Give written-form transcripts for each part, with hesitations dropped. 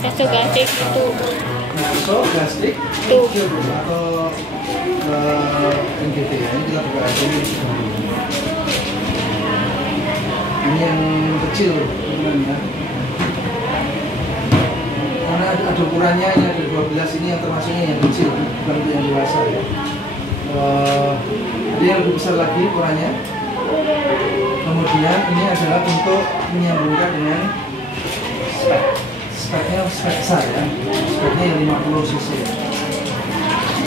Nasogastrik itu. Nasogastrik Tuh. atau NGT ya. Ini kita buka aja ini. Ini yang kecil teman-teman ya. Karena ada ukurannya, ini ada 12, ini yang termasuknya yang kecil, bukan untuk yang dewasa ya. Ada yang lebih besar lagi ukurannya. Kemudian ini adalah untuk menyambungkan dengan speknya besar ya, speknya yang 50 cc.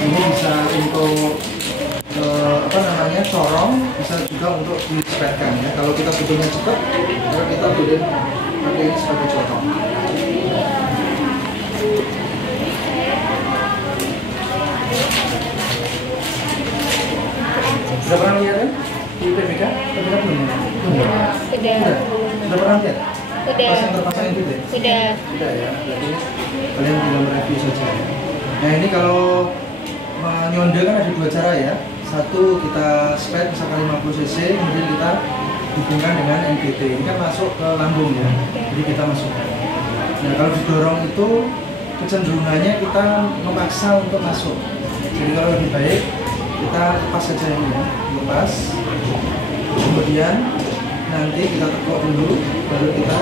Ini bisa untuk corong, bisa juga untuk dispekkan ya. Kalau kita butuhnya cepat, maka kita boleh pakai ini sebagai corong. Sudah pernah lihat kan di PBK? PBK belum? Sudah. Sudah pernah lihat? Sudah. Pas yang terpasang itu deh? Sudah. Sudah ya, berarti kalian tinggal mereview saja ya. Nah ini kalau menyonde kan ada dua cara ya. Satu kita spek misalkan 50 cc, kemudian kita hubungkan dengan NGT. Ini kan masuk ke lambung ya, jadi kita masukkan. Nah kalau didorong itu kecenderungannya kita memaksa untuk masuk. Jadi kalau lebih baik kita lepas saja ini ya, lepas. Kemudian nanti kita tekuk dulu, baru kita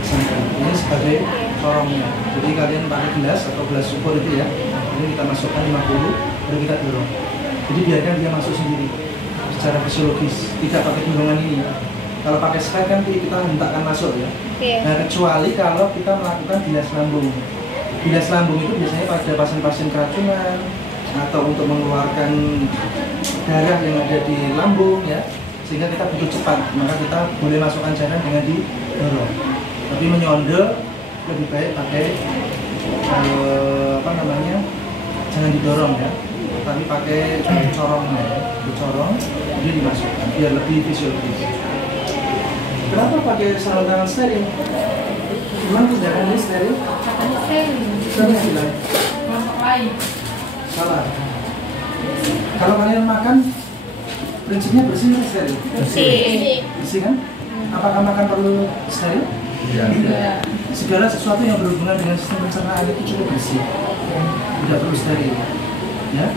pasangkan. Ini sebagai corongnya. Jadi kalian pakai gelas atau gelas ukur itu ya. Ini kita masukkan 50, baru kita dorong. Jadi biarkan dia masuk sendiri secara fisiologis, tidak pakai dorongan ini. Kalau pakai spike kan kita hentakkan masuk ya. Nah kecuali kalau kita melakukan bilas lambung. Bilas lambung itu biasanya pada pasien-pasien keracunan atau untuk mengeluarkan darah yang ada di lambung ya, sehingga kita butuh cepat, maka kita boleh masukkan cairan dengan didorong. Tapi menyonde lebih baik pakai jangan didorong ya, tapi pakai corongnya ya, dicorong, jadi dimasukkan biar lebih fisiologis. Kenapa pakai sarung tangan steril? Memang tindakan ini steril? Siapa yang bilang? Salah. Kalau kalian makan, prinsipnya bersih atau steril? Bersih. Bersih kan? Apakah makan perlu steril? Tidak. Segala sesuatu yang berhubungan dengan sistem pencernaan itu cukup bersih, tidak perlu steril. Ya.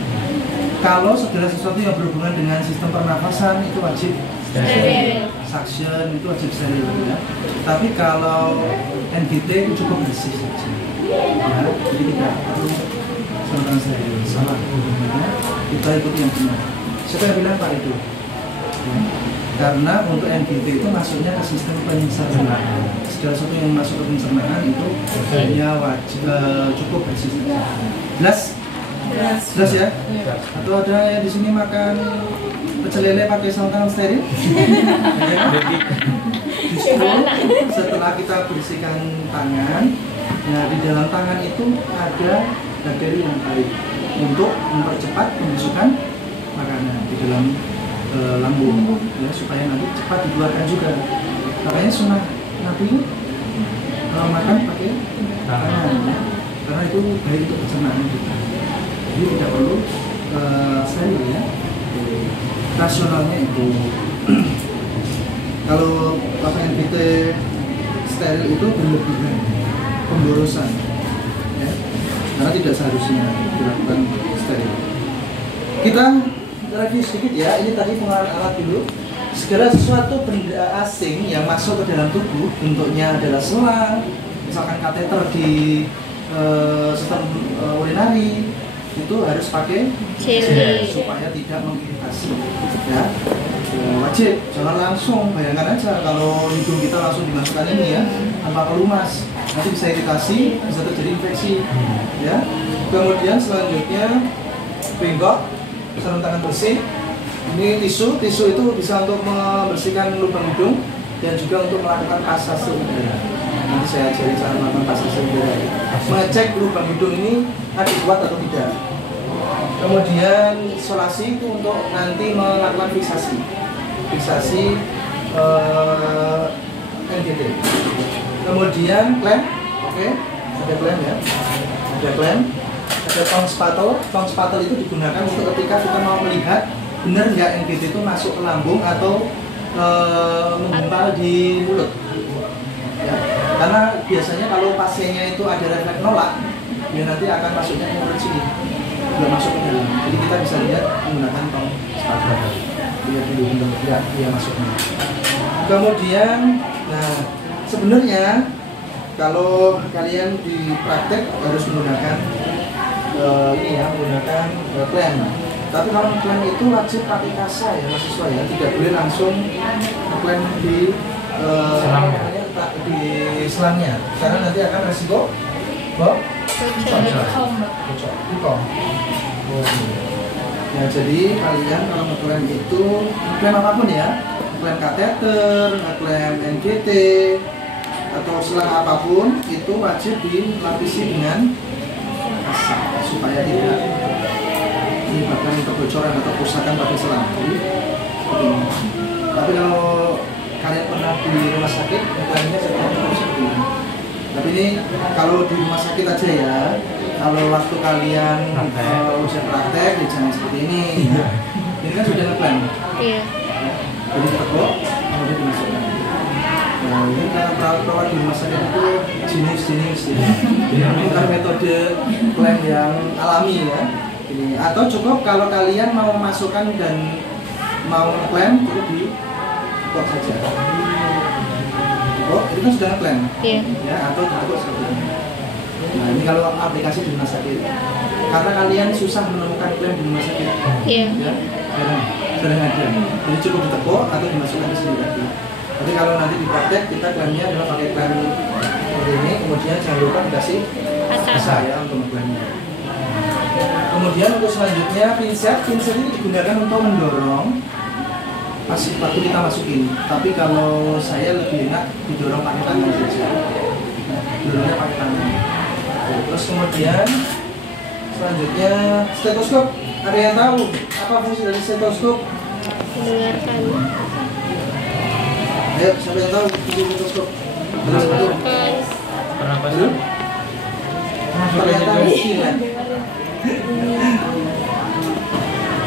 Kalau segala sesuatu yang berhubungan dengan sistem pernafasan itu wajib steril. Suction itu wajib steril ya. Tapi kalau NGT itu cukup bersih saja. Ya, jadi tidak perlu sarung steril. Salah. Ya. Kita ikuti yang benar. Siapa yang bilang Pak itu? Ya. Karena untuk NGT itu masuknya ke sistem pencernaan. Segala sesuatu yang masuk ke pencernaan itu hanya wajib cukup bersih saja. Jelas ya? Atau ada yang di sini makan pecel lele pakai sarung tangan steril? Justru setelah kita bersihkan tangan, nah di dalam tangan itu ada bakteri yang baik untuk mempercepat pembusukan makanan di dalam lambung, ya, supaya nanti cepat dikeluarkan juga. Makanya sunnah Nabi makan pakai tangan, ya, karena itu baik untuk pencernaan kita. Jadi tidak perlu steril ya. Rasionalnya itu kalau pakai NGT steril itu berlebihan, pemborosan ya, karena tidak seharusnya dilakukan steril. Kita review sedikit ya, ini tadi pengenalan alat dulu. Segala sesuatu benda asing yang masuk ke dalam tubuh, bentuknya adalah selang, misalkan kateter di sistem urinari, itu harus pakai gel supaya tidak mengiritasi ya. Wajib, jangan langsung, bayangkan aja kalau hidung kita langsung dimasukkan ini ya, tanpa pelumas, nanti bisa iritasi, bisa terjadi infeksi ya. Kemudian selanjutnya bengkok, sarung tangan bersih. Ini tisu itu bisa untuk membersihkan lubang hidung dan juga untuk melakukan pasase udara. Nanti saya ajari cara melakukan pasase udara, mengecek lubang hidung ini ada kuat atau tidak. Kemudian isolasi itu untuk nanti melakukan fiksasi NGT. Kemudian klem, oke, ada klem ya, ada klem. Ada tong spatel itu digunakan untuk ketika kita mau melihat benar nggak NGT itu masuk ke lambung atau menggumpal di mulut. Ya. Karena biasanya kalau pasiennya itu ada refleks nolak, dia nanti akan masuknya ke mulut sini, belum masuk ke dalam. Jadi kita bisa lihat menggunakan tong spatula. Lihat dulu bentuk ya, dia masuknya. Kemudian, nah sebenarnya kalau kalian di praktek harus menggunakan ini ya, menggunakan klem. Tapi kalau klem itu wajib pakai kasa ya mahasiswa ya, tidak boleh langsung klem di di selangnya, karena nanti akan resiko bocor. Ya jadi kalian kalau ngeklem itu klem apapun ya, klem kateter, klem NGT atau selang apapun itu wajib dilapisi dengan kasa supaya tidak menyebabkan kebocoran atau kerusakan pada selang. Tapi kalau kalian pernah di rumah sakit, klemnya seperti ini. Tapi ini kalau di rumah sakit aja ya. Kalau waktu kalian usia praktek, ya jangan seperti ini. Ya. Ini kan sudah ngeklem. Iya. Jadi tekuk, kemudian dimasukkan. Nah, ini kan perawat-perawat di rumah sakit itu jenis-jenis. Ini bukan metode klem yang alami ya. Ini. Atau cukup kalau kalian mau memasukkan dan mau klem, cukup di tekuk saja. Oh, itu kan sudah ngeklem. Iya. Ya, atau ditekuk seperti ini. Nah, ini kalau aplikasi di rumah sakit. Karena kalian susah menemukan klem di rumah sakit. Iya. Ya, jarang ada. Jadi cukup ditekuk atau dimasukkan ke sini lagi. Tapi kalau nanti di praktek kita klemnya adalah pakai klem seperti ini, kemudian jangan lupa dikasih kasa ya untuk mengklemnya. Kemudian untuk selanjutnya pinset ini digunakan untuk mendorong pas waktu kita masukin. Tapi kalau saya lebih enak didorong pakai tangan saja. Dorongnya pakai tangan. Terus kemudian selanjutnya stetoskop. Ada yang tahu apa fungsi dari stetoskop? Mendengarkan. Ayo, siapa yang tahu fungsi stetoskop? Mendengarkan. Belum? Ternyata istilah.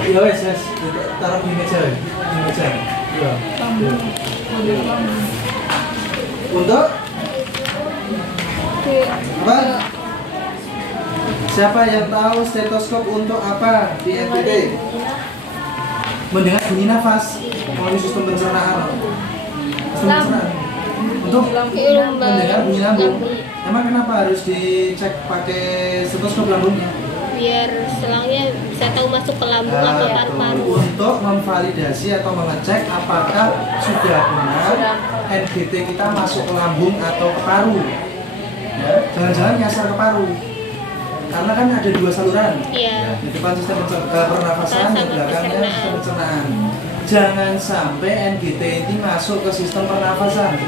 Ya wes, taruh di meja, di meja. Ya. Untuk apa? Siapa yang tahu stetoskop untuk apa di NTT? Mendengar bunyi nafas melalui sistem pencernaan. Untuk mendengar bunyi lambung. Emang kenapa harus dicek pakai stetoskop lambungnya? Biar selangnya bisa tahu masuk ke lambung atau paru-paru. Untuk memvalidasi atau mengecek apakah sudah benar NGT kita masuk ke lambung atau ke paru. Ya, jangan-jangan nyasar ke paru. Karena kan ada dua saluran. Iya. Di depan sistem pernafasan, di belakangnya sistem pencernaan. Jangan sampai NGT ini masuk ke sistem pernafasan.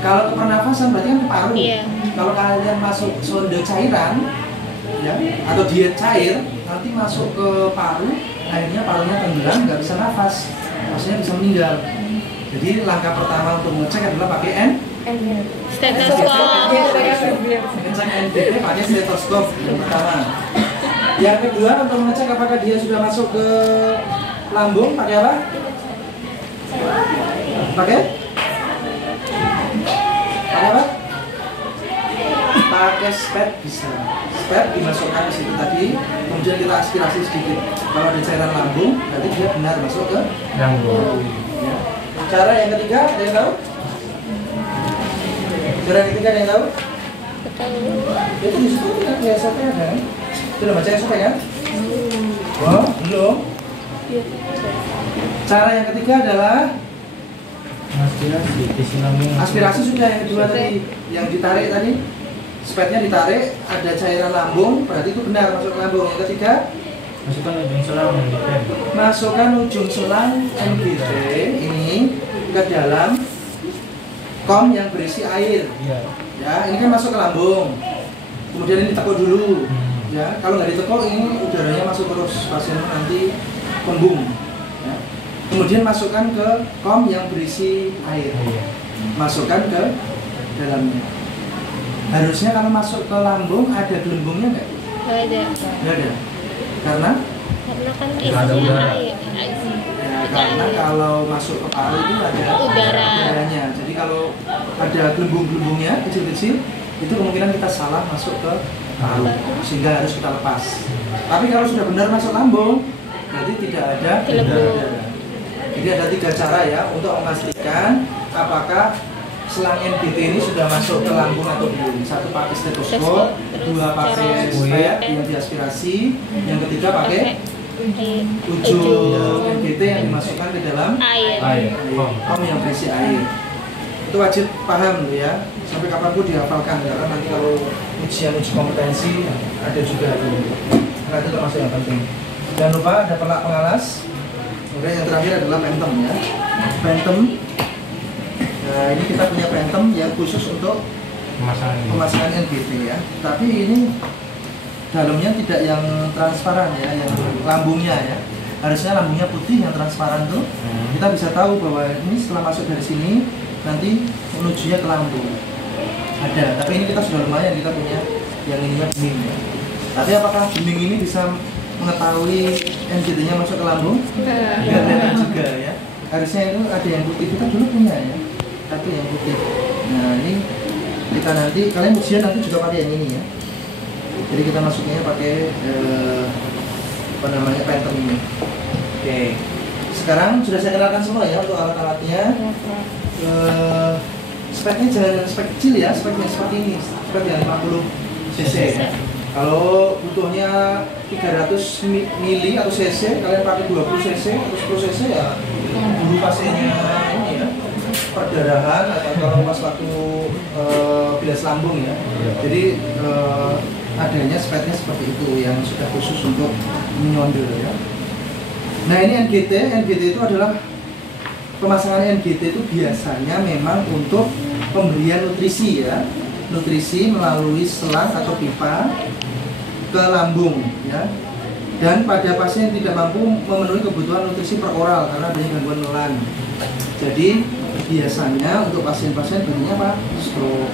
Kalau ke pernafasan berarti kan ke paru. Iya. Kalau kalian masuk sonde cairan, ya, atau diet cair, nanti masuk ke paru, akhirnya parunya tenggelam, nggak bisa nafas, maksudnya bisa meninggal. Jadi langkah pertama untuk mengecek adalah pakai Stetoskop. Ngecek NGT pakai stetoskop yang pertama. Yang kedua untuk mengecek apakah dia sudah masuk ke lambung pakai apa? Pakai apa? Pakai spet bisa. Spet dimasukkan ke situ tadi, kemudian kita aspirasi sedikit. Kalau ada cairan lambung, berarti dia benar masuk ke lambung. Ya. Cara yang ketiga, ada yang tahu? Cara yang ketiga ada yang tahu? Itu di situ kan SOP kan? Sudah baca SOP kan? Oh, belum. Cara yang ketiga adalah aspirasi sudah yang kedua tadi, yang ditarik tadi, spetnya ditarik, ada cairan lambung, berarti itu benar masuk ke lambung. Yang ketiga, masukkan ujung selang NGT. Masukkan ujung selang NGT ini ke dalam kom yang berisi air. Iya. Ya, ini kan masuk ke lambung. Kemudian ini ditekuk dulu. Ya, kalau nggak ditekuk ini udaranya masuk terus, pasien nanti kembung. Ya. Kemudian masukkan ke kom yang berisi air. Masukkan ke dalamnya. Harusnya kalau masuk ke lambung ada gelembungnya nggak? Nggak ada. Nggak ada. Karena Karena kan Nggak ada isinya udara. air. ya, karena kalau masuk ke paru itu ada udaranya. Jadi kalau ada gelembung-gelembungnya kecil-kecil, itu kemungkinan kita salah masuk ke paru, sehingga harus kita lepas. Tapi kalau sudah benar masuk lambung, berarti tidak ada udara. Jadi ada 3 cara ya untuk memastikan apakah selang NGT ini sudah masuk ke lambung atau belum. 1 pakai stetoskop, 2 pakai spek yang diaspirasi, yang ketiga pakai ujung NGT yang dimasukkan ke dalam air. Pom yang berisi air. Itu wajib paham ya, sampai kapanpun dihafalkan, karena nanti kalau uji kompetensi ada juga karena itu termasuk yang penting. Jangan lupa ada pelak pengalas. Kemudian yang terakhir adalah pentem ya. Pentem. Nah, ini kita punya pentem yang khusus untuk pemasangan NGT ya. Tapi ini dalamnya tidak yang transparan ya, yang lambungnya ya. Harusnya lambungnya putih yang transparan tuh. Kita bisa tahu bahwa ini setelah masuk dari sini nanti menujunya ke lambung. Ada, tapi ini kita sudah lumayan, kita punya yang ininya bening ya. Tapi apakah bening ini bisa mengetahui NGT-nya masuk ke lambung? Enggak juga ya. Harusnya itu ada yang putih, kita dulu punya ya. Satu yang putih. Nah ini kita nanti, kalian ujian nanti juga pakai yang ini ya. Jadi kita masuknya pakai apa namanya, pentem ini. Oke. Sekarang sudah saya kenalkan semua ya untuk alat-alatnya. Speknya jangan spek kecil ya, speknya seperti ini, spek yang 50 cc ya. Kalau butuhnya 300 mili atau cc, kalian pakai 20 cc atau 10 cc ya dulu pasiennya ini ya, perdarahan atau kalau pas waktu bilas lambung ya. Jadi adanya speknya seperti itu yang sudah khusus untuk menyondel ya. Nah ini NGT itu adalah pemasangan NGT itu biasanya memang untuk pemberian nutrisi ya, nutrisi melalui selang atau pipa ke lambung ya. Dan pada pasien tidak mampu memenuhi kebutuhan nutrisi per oral karena adanya gangguan nelan. Jadi biasanya untuk pasien-pasien begini apa? Stroke.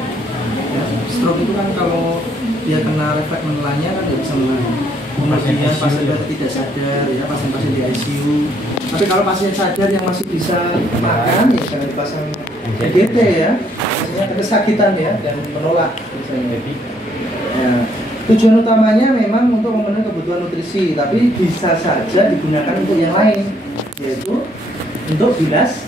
Ya, stroke itu kan kalau dia kena refleks menelannya kan nggak bisa menelan. Kemudian pasien tidak sadar ya, pasien-pasien di ICU. Tapi kalau pasien sadar yang masih bisa makan ya jangan dipasang NGT ya. Biasanya kesakitan ya dan menolak misalnya. Ya. Tujuan utamanya memang untuk memenuhi kebutuhan nutrisi, tapi bisa saja digunakan untuk yang lain, yaitu untuk bilas,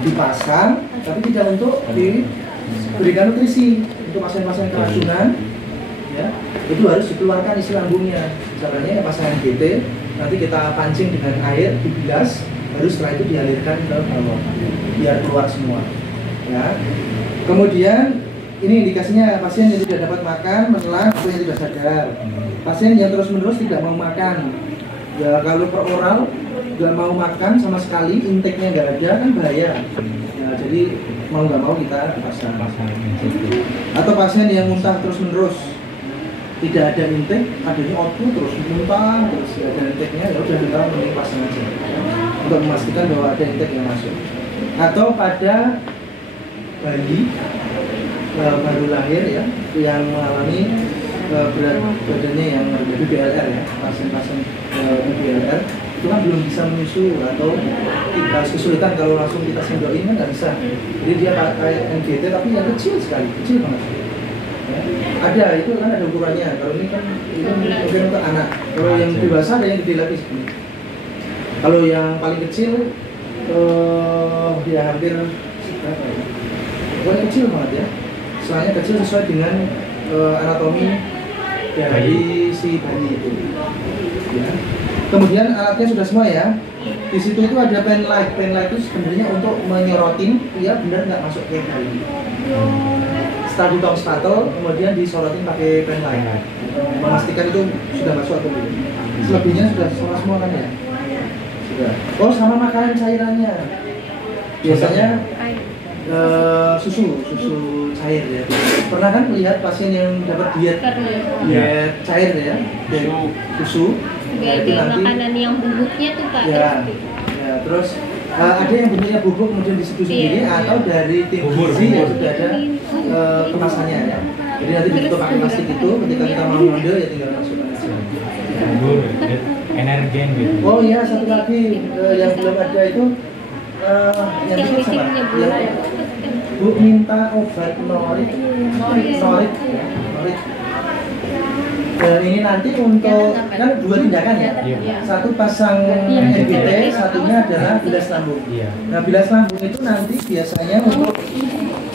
dipasang, tapi tidak untuk diberikan nutrisi. Untuk pasien-pasien keracunan, ya, itu harus dikeluarkan isi lambungnya. Caranya pasangan GT, nanti kita pancing dengan air, dibilas, baru setelah itu dialirkan ke bawah, biar keluar semua. Ya. Kemudian ini indikasinya pasien yang tidak dapat makan, menelan, atau yang tidak sadar. Pasien yang terus-menerus tidak mau makan. Ya kalau per oral nggak mau makan sama sekali, intake-nya nggak ada kan bahaya. Ya, jadi mau nggak mau kita pasang. Atau pasien yang muntah terus-menerus, tidak ada intake, adanya output terus muntah, terus nggak ada intake-nya, ya udah kita mending pasang aja untuk memastikan bahwa ada intake yang masuk. Atau pada bayi baru lahir ya, yang mengalami berat badannya yang rendah, BLR ya, pasien-pasien BLR itu kan belum bisa menyusu atau kita kesulitan kalau langsung kita sendokin kan nggak bisa. Jadi dia pakai NGT tapi yang kecil sekali, kecil banget. Ya. Ada itu kan ada ukurannya. Kalau ini kan itu mungkin untuk anak. Kalau yang dewasa ada yang gede lagi. Kalau yang paling kecil dia hampir berapa ya? Pokoknya kecil banget ya. Soalnya kecil sesuai dengan anatomi dari si bayi itu. Ya. Kemudian alatnya sudah semua ya. Di situ itu ada pen light. Pen light itu sebenarnya untuk menyorotin ya benar nggak masuk ke bayi. Setelah ditong spatel, kemudian disorotin pakai pen light. Memastikan itu sudah masuk atau belum. Selebihnya sudah semua kan ya. Sudah. Oh sama makanan cairannya. Biasanya susu cair ya. Pernah kan melihat pasien yang dapat diet cair ya, susu. Gak ada makanan yang bubuknya tuh Pak. Ya, terus ada yang bentuknya bubuk kemudian diseduh sendiri atau dari tim gizi yang sudah ada kemasannya ya. Jadi nanti ditutup pakai plastik itu, ketika kita mau ngambil ya tinggal masukkan aja. energen gitu. Oh iya, satu lagi yang belum ada itu yang bikin siapa? Yang Bu minta obat norit. Ini nanti untuk kan 2 tindakan ya. Iya. Satu pasang NBT, satunya adalah bilas lambung. Iya. Nah, bilas lambung itu nanti biasanya untuk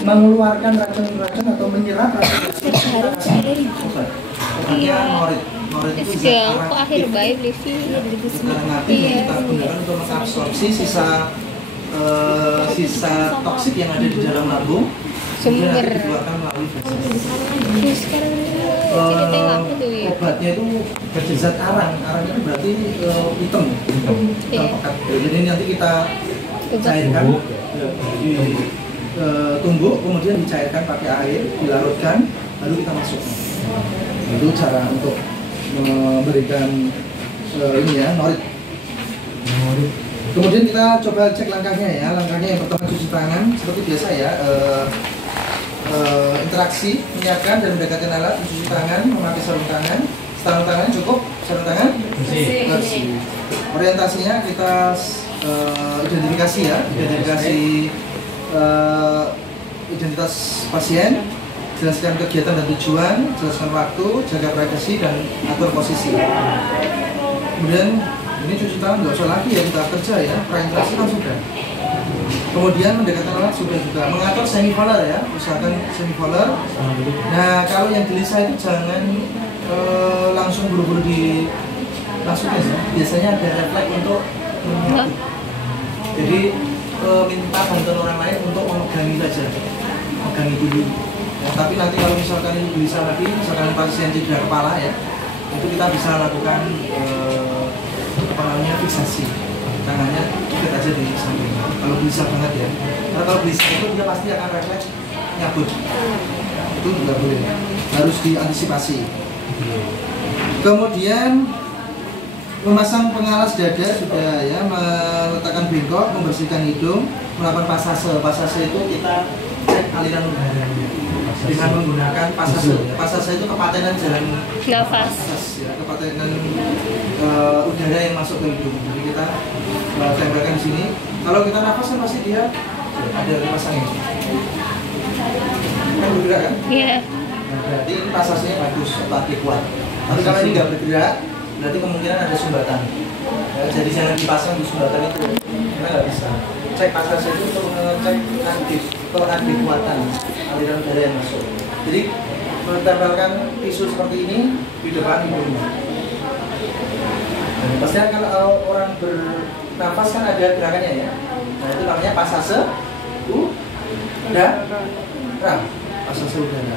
mengeluarkan racun-racun atau menyerap racun. Obatnya norit. Norit itu zat kok akhir aktif. baik deh sih. Nanti kita gunakan untuk mengabsorpsi sisa toksik yang ada di dalam lambung. Kemudian Sumber. nanti dikeluarkan melalui feses. Terus sekarang ceritain apa tuh ya? Obatnya itu berzat arang. Arang itu berarti hitam. Hitam Iya. pekat. Jadi nanti kita cairkan, tumbuk, kemudian dicairkan pakai air, dilarutkan, baru kita masukkan. Itu cara untuk memberikan ini ya, norit. Kemudian kita coba cek langkahnya ya. Langkahnya yang pertama cuci tangan seperti biasa ya. Interaksi, menyiapkan dan mendekatkan alat, mencuci tangan, memakai sarung tangan. Sarung tangannya cukup, sarung tangan bersih. Orientasinya kita identifikasi ya, identifikasi identitas pasien, jelaskan kegiatan dan tujuan, jelaskan waktu, jaga privasi dan atur posisi. Kemudian ini cuci tangan nggak usah lagi ya, kita kerja ya, prainteraksi kan sudah. Kemudian mendekatkan alat sudah juga, mengatur semipolar ya, usahakan semipolar. Nah kalau yang gelisah itu jangan langsung buru-buru langsung ya, biasanya ada refleks untuk jadi minta bantuan orang lain untuk memegangi saja, memegangi dulu. Ya, tapi nanti kalau misalkan ini gelisah lagi, misalkan pasien cedera kepala ya, itu kita bisa lakukan apa namanya fiksasi. Tangannya ikat aja di samping. Kalau bisa banget ya. Karena kalau bisa itu dia pasti akan refleks nyabut. Itu nggak boleh. Harus diantisipasi. Kemudian memasang pengalas dada sudah ya, meletakkan bengkok, membersihkan hidung, melakukan pasase. Pasase itu kita cek aliran udara dengan menggunakan pasase. Pasase itu kepatenan jalan Nafas. ya, kepatenan udara yang masuk ke hidung. Jadi kita tempelkan di sini. Kalau kita nafas kan pasti dia ada pasangnya. Kan bergerak kan? Iya. Nah, berarti ini pasasnya bagus, tapi kuat. Tapi kalau ini nggak bergerak, berarti kemungkinan ada sumbatan. Ya, jadi jangan dipasang di sumbatan itu, karena nggak bisa. Cek pasas itu untuk mengecek aktif kekuatan aliran udara yang masuk. Jadi menempelkan tisu seperti ini di depan hidungnya. Nah, pastikan kalau orang bernafas kan ada gerakannya ya. Nah itu namanya pasase udara. Pasase udara.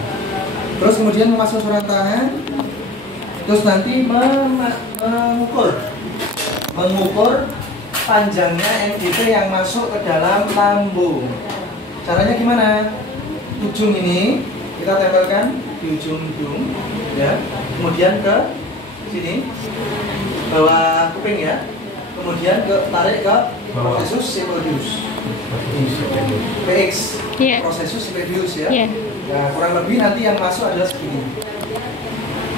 Terus kemudian memasang sarung tangan. Terus nanti mengukur panjangnya MDT yang masuk ke dalam lambung. Caranya gimana? Ujung ini kita tempelkan di ujung hidung, ya. Kemudian ke sini, bawah kuping ya. Kemudian tarik ke processus symphodius. PX. Iya. Processus symphodius ya. Iya. Nah, kurang lebih nanti yang masuk adalah segini.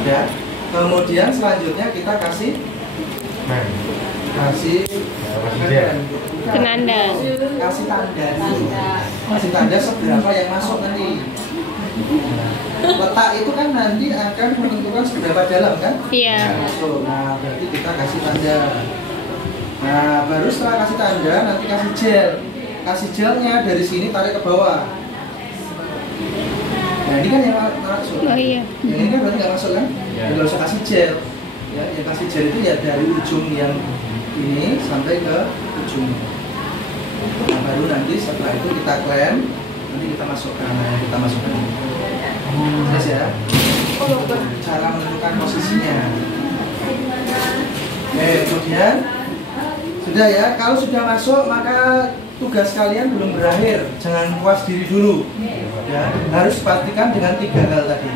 Ya. Kemudian selanjutnya kita kasih Penanda. Kasih tanda seberapa yang masuk nanti. Letak itu kan nanti akan menentukan seberapa dalam kan? Iya. Masuk. Nah, berarti kita kasih tanda. Nah, baru setelah kasih tanda nanti kasih gel. Kasih gelnya dari sini tarik ke bawah. Nah, ini kan yang masuk. Oh iya. Yang ini kan berarti nggak masuk kan? Ya. Nggak usah kasih gel. Ya, yang kasih gel itu ya dari ujung yang ini sampai ke ujung. Nah, baru nanti setelah itu kita klem, nanti kita masukkan. Nah, kita masukkan. Jelas ya? Cara menentukan posisinya. Oke, kemudian sudah ya. Kalau sudah masuk maka tugas kalian belum berakhir. Jangan puas diri dulu. Ya, harus pastikan dengan 3 hal tadi.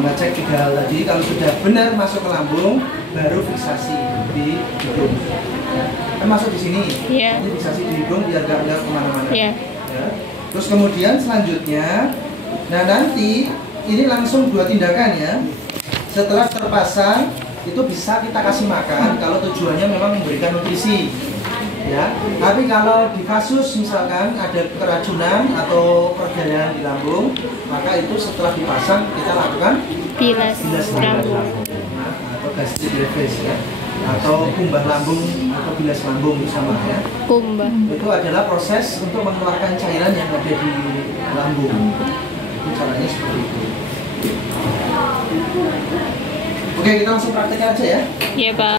Mengecek 3 hal tadi. Kalau sudah benar masuk ke lambung, baru fiksasi di hidung. Kan masuk di sini. Iya. Ini fiksasi di hidung biar gak kemana-mana. Iya. Ya. Terus kemudian selanjutnya, nah nanti ini langsung 2 tindakan ya. Setelah terpasang itu bisa kita kasih makan kalau tujuannya memang memberikan nutrisi, ya. Tapi kalau di kasus misalkan ada keracunan atau perdarahan di lambung, maka itu setelah dipasang kita lakukan Bilas lambung, lambung. atau gastric reflex, ya, atau kumbah lambung atau bilas lambung sama, ya. Kumbah. Itu adalah proses untuk mengeluarkan cairan yang ada di lambung. Itu caranya seperti itu. Oke, kita langsung praktekkan aja ya. Iya, Pak.